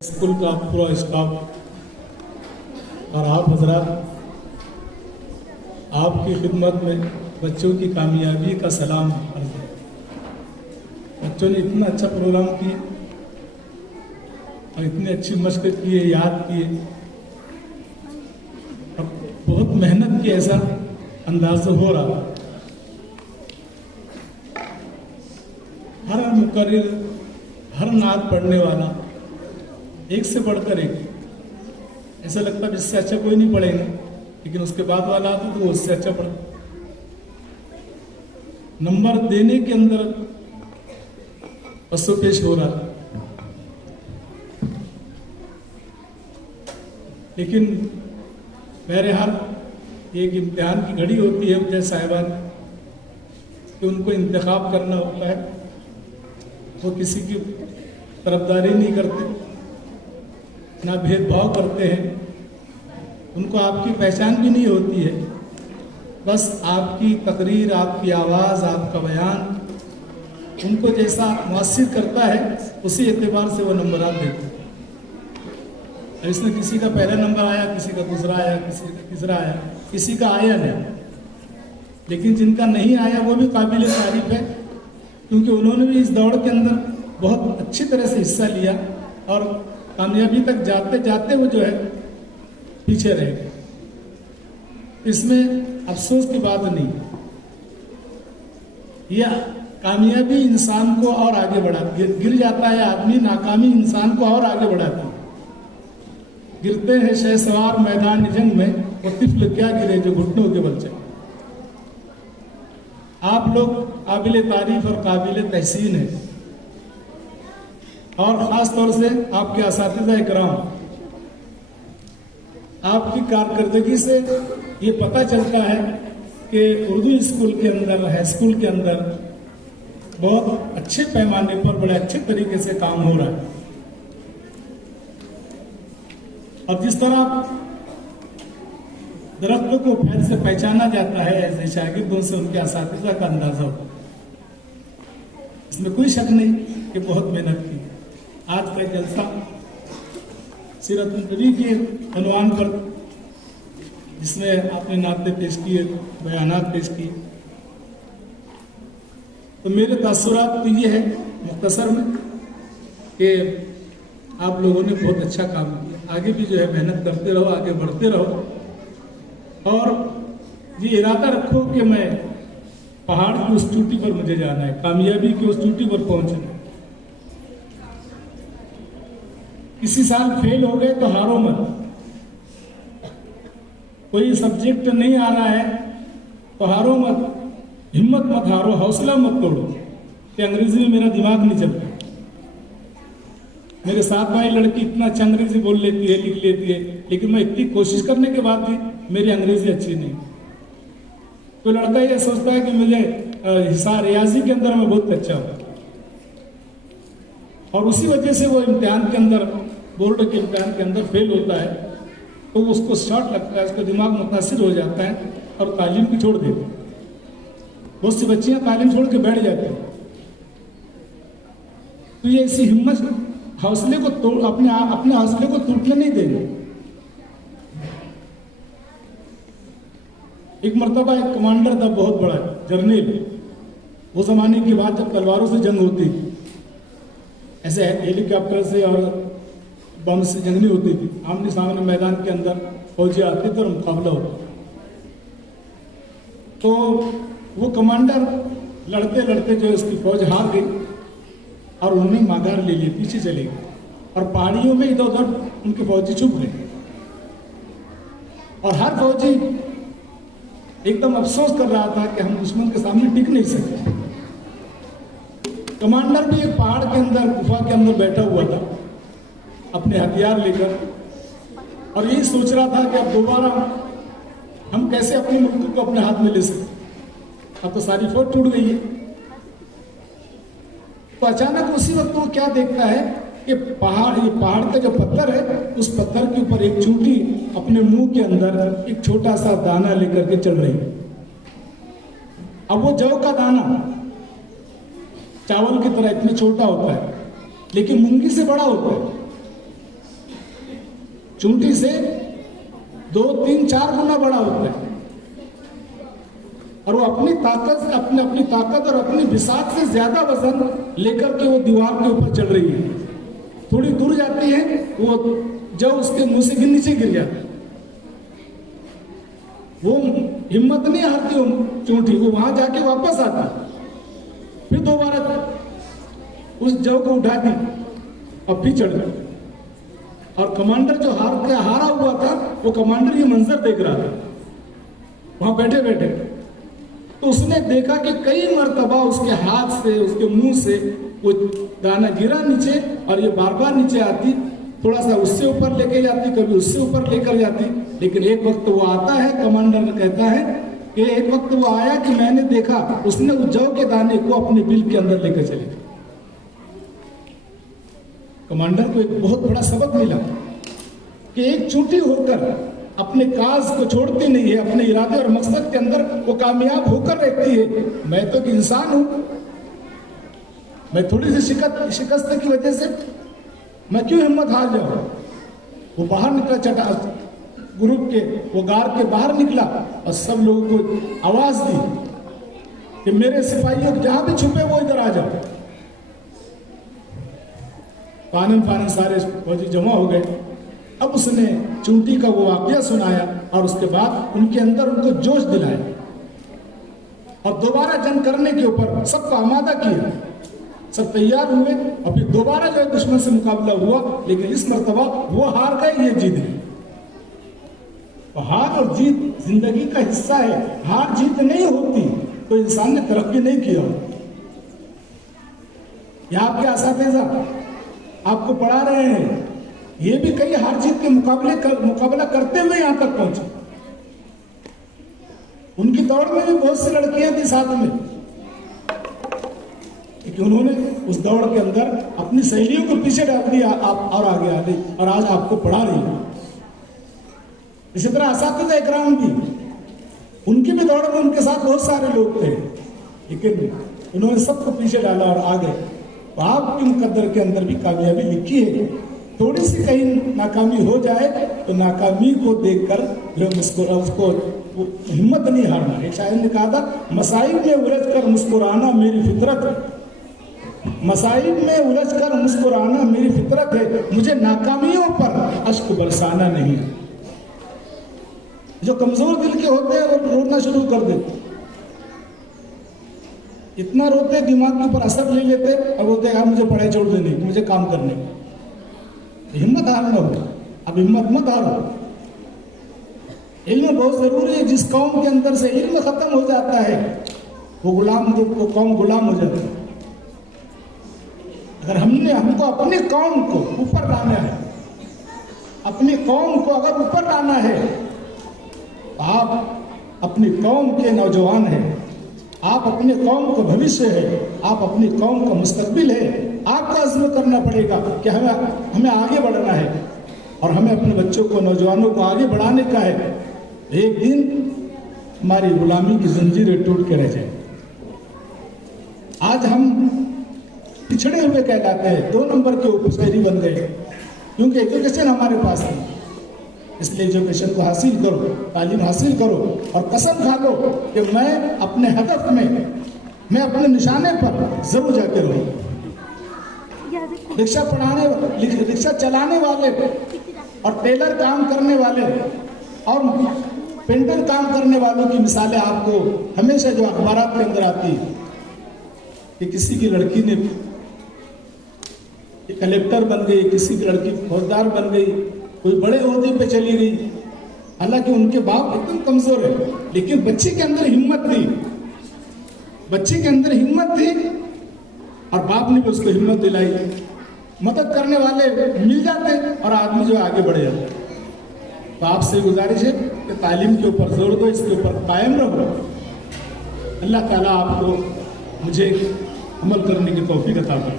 School का पूरा staff और आप हजरात, आपकी खिदमत में बच्चों की कामयाबी का सलाम अर्ज़ है। बच्चों ने इतना अच्छा प्रोग्राम किए और इतनी अच्छी मशक किए, याद किए और बहुत मेहनत की, ऐसा अंदाज़ा हो रहा। हर मुकर्रिर, हर नात पढ़ने वाला एक से बढ़कर एक, ऐसा लगता है इससे अच्छा कोई नहीं पढ़ेगा, लेकिन उसके बाद वाला आता तो वो उससे अच्छा पढ़ता। नंबर देने के अंदर पसोपेश हो रहा, लेकिन बहरहाल एक इम्तिहान की घड़ी होती है मुझे साहिबान कि उनको इंतखाब करना होता है। वो किसी की तरफदारी नहीं करते, ना भेदभाव करते हैं, उनको आपकी पहचान भी नहीं होती है, बस आपकी तकरीर, आपकी आवाज़, आपका बयान उनको जैसा मुअस्सिर करता है उसी एतबार से वो नंबरात देते हैं। इसमें किसी का पहला नंबर आया, किसी का दूसरा आया, किसी का तीसरा आया, किसी का आया नहीं, लेकिन जिनका नहीं आया वो भी काबिल तारीफ है, क्योंकि उन्होंने भी इस दौड़ के अंदर बहुत अच्छी तरह से हिस्सा लिया और कामयाबी तक जाते जाते वो जो है पीछे रह गए। इसमें अफसोस की बात नहीं, यह कामयाबी इंसान को और आगे बढ़ाती है। गिर जाता है आदमी, नाकामी इंसान को और आगे बढ़ाती है। गिरते हैं शहसवार मैदान जंग में, वो तिफल क्या गिरे जो घुटनों के बल चले। आप लोग काबिल तारीफ और काबिल तहसीन है, और ख़ास तौर से आपके असातिज़ा इकराम, आपकी कारकर्दगी से ये पता चलता है कि उर्दू स्कूल के अंदर, हाई स्कूल के अंदर बहुत अच्छे पैमाने पर बड़े अच्छे तरीके से काम हो रहा है। और जिस तरह दरख्तों को फैल से पहचाना जाता है, ऐसे शागिर्दों से उनके असातिज़ा का अंदाजा हो। इसमें कोई शक नहीं कि बहुत मेहनत की। आज का जलसा सीरत नबी के अनवान पर, जिसमें आपने नाते पेश किए, बयानात पेश किए, तो मेरे तासुरात तो ये है मुख्तसर में कि आप लोगों ने बहुत अच्छा काम किया। आगे भी जो है मेहनत करते रहो, आगे बढ़ते रहो, और ये इरादा रखो कि मैं पहाड़ की उस चोटी पर मुझे जाना है, कामयाबी की उस चोटी पर पहुंचना है। किसी साल फेल हो गए तो हारो मत, कोई सब्जेक्ट नहीं आ रहा है तो हारो मत, हिम्मत मत हारो, हौसला मत तोड़ो कि अंग्रेजी में मेरा दिमाग नहीं चलता। मेरे साथ भाई लड़की इतना अच्छा अंग्रेजी बोल लेती है, लिख लेती है, लेकिन मैं इतनी कोशिश करने के बाद भी मेरी अंग्रेजी अच्छी नहीं। तो लड़का ये सोचता है कि मुझे हिसाब रियाजी के अंदर मैं बहुत अच्छा हूँ, और उसी वजह से वो इम्तिहान के अंदर, बोर्ड के इम्तिहान के अंदर फेल होता है, तो उसको शॉर्ट लगता है, उसका दिमाग मुतासिर हो जाता है और तालीम भी छोड़ देती है। बहुत सी बच्चियां तालीम छोड़ के बैठ जाती हैं। तो ये ऐसी हिम्मत, हौसले को तोड़, अपने हौसले को टूटने नहीं देंगे। एक मर्तबा एक कमांडर था, बहुत बड़ा जर्नल, वो जमाने की बात जब तलवारों से जंग होती थी, ऐसे हेलीकॉप्टर से और बम से जंग नहीं होती थी, आमने सामने मैदान के अंदर फौजी आते थे और मुकाबला होता। तो वो कमांडर लड़ते लड़ते जो उसकी फौज हार गई और उन्हें माघार ले लिए, पीछे चले गए, और पहाड़ियों में इधर उधर उनके फौजी छुप गए, और हर फौजी एकदम अफसोस कर रहा था कि हम दुश्मन के सामने टिक नहीं सकते। कमांडर भी एक पहाड़ के अंदर, गुफा के अंदर बैठा हुआ था अपने हथियार लेकर, और यही सोच रहा था कि अब दोबारा हम कैसे अपने मुल्क को अपने हाथ में ले सकते। अब तो सारी फौज टूट गई है। तो अचानक उसी वक्त वो क्या देखता है कि पहाड़, ये पहाड़ का जो पत्थर है, उस पत्थर के ऊपर एक चूंटी अपने मुंह के अंदर एक छोटा सा दाना लेकर के चल रही है। अब वो जौ का दाना चावल की तरह इतना छोटा होता है, लेकिन मूंगी से बड़ा होता है। चूंटी से 2, 3, 4 गुना बड़ा होता है और वो अपनी ताकत और अपनी बिसात से ज्यादा वजन लेकर के वो दीवार के ऊपर चढ़ रही है। थोड़ी दूर जाती है वो जब उसके मुंह से नीचे गिर जाता है। वो हिम्मत नहीं हारती वो चूंटी, वो वहां जाके वापस आती, फिर दोबारा उस जव को उठाती और फिर चढ़ गई। और कमांडर जो हारा हुआ था, वो कमांडर ये मंजर देख रहा था वहां बैठे बैठे। तो उसने देखा कि कई मर्तबा उसके हाथ से, उसके मुंह से वो दाना गिरा नीचे और ये बार बार नीचे आती, थोड़ा सा उससे ऊपर लेके जाती, कभी उससे ऊपर लेकर जाती। लेकिन एक वक्त वो आता है, कमांडर कहता है कि एक वक्त वो आया कि मैंने देखा उसने उस जौ के दाने को अपने बिल के अंदर लेकर चले गए। कमांडर को एक बहुत बड़ा सबक मिला कि एक चूंटी होकर अपने काज को छोड़ती नहीं है, अपने इरादे और मकसद के अंदर वो कामयाब होकर रहती है। मैं तो एक इंसान हूं, मैं थोड़ी सी शिकस्त की वजह से मैं क्यों हिम्मत हार जाऊं। वो बाहर निकला, ग्रुप के वो गार के बाहर निकला और सब लोगों को आवाज दी कि मेरे सिपाहियों जहां भी छुपे वो इधर आ जाओ। पानन सारे फौजी जमा हो गए। अब उसने चूंटी का वो वाकया सुनाया और उसके बाद उनके अंदर उनको जोश दिलाया और दोबारा जंग करने के ऊपर सबको आमादा किया। सब तैयार हुए और फिर दोबारा जो है दुश्मन से मुकाबला हुआ, लेकिन इस मर्तबा वो हार गए, ये जीत गए। तो हार और जीत जिंदगी का हिस्सा है। हार जीत नहीं होती तो इंसान ने तरक्की नहीं किया। ये आपके असातिज़ा आपको पढ़ा रहे हैं, ये भी कई हार जीत के मुकाबला करते हुए यहां तक पहुंचे। उनकी दौड़ में भी बहुत सी लड़कियां थी साथ में, कि उन्होंने उस दौड़ के अंदर अपनी सहेलियों को पीछे डाल दिया और आगे आ गई और आज आपको पढ़ा रही है। इसी तरह असातिज़ा इकराम भी, उनकी भी दौड़ में उनके साथ बहुत सारे लोग थे, लेकिन उन्होंने सबको पीछे डाला और आ गए। तो आपके मुकद्दर के अंदर भी कामयाबी लिखी है। थोड़ी सी कहीं नाकामी हो जाए तो नाकामी को देखकर जो मुस्कुरा, उसको हिम्मत नहीं हारना। एक शायर ने कहा था, मसाइब में उलझकर मुस्कुराना मेरी फितरत, मसाइब में उलझकर मुस्कुराना मेरी फितरत है, मुझे नाकामियों पर अश्क बरसाना नहीं। जो कमजोर दिल के होते हैं वो रोना शुरू कर देते, इतना रोते दिमाग के ऊपर असर ले लेते और बोलते यार मुझे पढ़ाई छोड़ देनी, मुझे काम करने। हिम्मत हारना हो, अब हिम्मत मत हारो। इल्म बहुत जरूरी है। जिस कौम के अंदर से इल्म खत्म हो जाता है वो कौम गुलाम हो जाती है। अगर हमको अपनी कौम को ऊपर लाना है, अपनी कौम को अगर ऊपर लाना है, आप अपनी कौम के नौजवान हैं, आप अपने कौम का भविष्य है, आप अपनी कौम का मुस्तकबिल है। आपको अज़्म करना पड़ेगा कि हमें आगे बढ़ना है और हमें अपने बच्चों को, नौजवानों को आगे बढ़ाने का है। एक दिन हमारी गुलामी की जंजीरें टूट के रह जाए। आज हम पिछड़े हुए कहलाते हैं, 2 नंबर के उपशहरी बन गए, क्योंकि एजुकेशन हमारे पास नहीं। इसलिए एजुकेशन को हासिल करो, तालीम हासिल करो और कसम खा लो कि मैं अपने हदफ में, मैं अपने निशाने पर जरूर जाके रहूं। रिक्शा चलाने वाले और टेलर काम करने वाले और पेंटर काम करने वालों की मिसालें आपको हमेशा जो अखबारात के अंदर आती है कि किसी की लड़की ने कलेक्टर बन गई, किसी की लड़की फौजदार बन गई, कोई बड़े ओहदे पे चली गई। हालांकि उनके बाप एकदम कमजोर है, लेकिन बच्चे के अंदर हिम्मत थी, बच्चे के अंदर हिम्मत थी और बाप ने भी उसको हिम्मत दिलाई। मदद करने वाले मिल जाते और आदमी जो आगे बढ़ जाता। तो आपसे गुजारिश है कि तालीम के ऊपर जोर दो, इसके ऊपर कायम रहो। अल्लाह ताला आपको मुझे अमल करने की तौफीक अता करे।